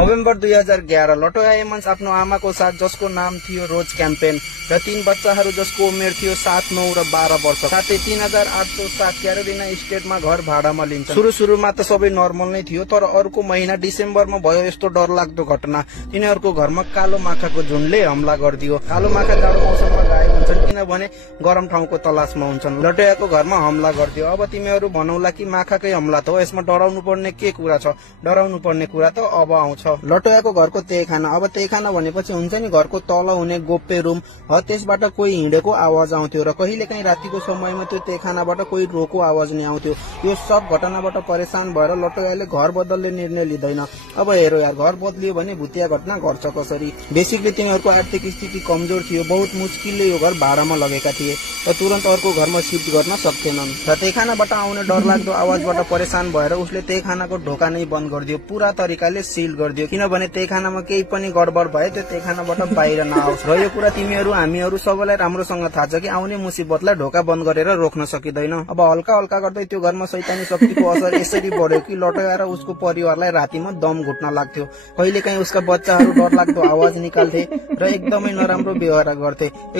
November 2011 लटोया एमन्स आफ्नो आमाको साथ, जसको नाम थियो रोज क्याम्पेन, र 3 बच्चाहरू जसको उमेर थियो 7, 9 र 12 वर्ष, साथै 3807 क्यारोलिना स्टेटमा घर भाडामा लिन्छ। सुरुमा त सबै नर्मल नै थियो, तर अर्को महिना डिसेम्बरमा भयो यस्तो डरलाग्दो घटना। तिनीहरूको घरमा कालो माखाको झुन्डले हमला गरिदियो। कालो माखा जाडो मौसममा गायब हुन्छन् किनभने गरम ठाउँको तलासमा हुन्छन्। लटोयाको घरमा हमला गरिदियो। अब तिमीहरू भनौला कि माखाकै हमला त हो, यसमा डराउनु पर्ने के कुरा छ? डराउनु पर्ने कुरा त अब आउँछ। लटोयाको घरको तहखाना। अब तहखाना भनेपछि हुन्छ नि घरको तल हुने गोप्य रुम, त्यसबाट कोही हिँडेको आवाज आउँथ्यो र कहिलेकाहीँ रातिको समयमा त्यो तहखानाबाट कोही रोको आवाज नै आउँथ्यो। यो सब घटनाबाट परेशान भएर लटोयाले घर बदल्ने निर्णय लिँदैन। अब हेरो यार, घर बदलियो भने भुतिया घटना घट्छ कसरी? बेसिकली तिनीहरूको आर्थिक स्थिति कमजोर थियो, बहुत मुस्किलले यो घर भाडामा लगेका थिए र तुरन्त अर्को घरमा शिफ्ट गर्न सक्थेनन्। र तहखानाबाट आउने डरलाग्दो आवाजबाट परेशान भएर उसले तहखानाको ढोका नै बन्द गरिदियो, पूरा तरिकाले सिल गरिदियो, किनभने तहखानामा केही पनि गडबड भए त्यो तहखानाबाट बाहिर नआओस्। र यो कुरा तिमीहरू हामीहरू सबैलाई राम्रोसँग थाहा छ कि आउने मुसिबतलाई ढोका बन्द गरेर रोक्न सकिँदैन। अब हल्का हल्का गर्दै त्यो घरमा शैतानी शक्तिको असर यसरी बढ्यो कि लटोया र उसको परिवारलाई रातिमा दम घुट्न लाग्थ्यो। कहिलेकाहीँ उसका बच्चाहरू डरलाग्दो आवाज निकाल्थे र एकदमै नराम्रो व्यवहार गर्थे।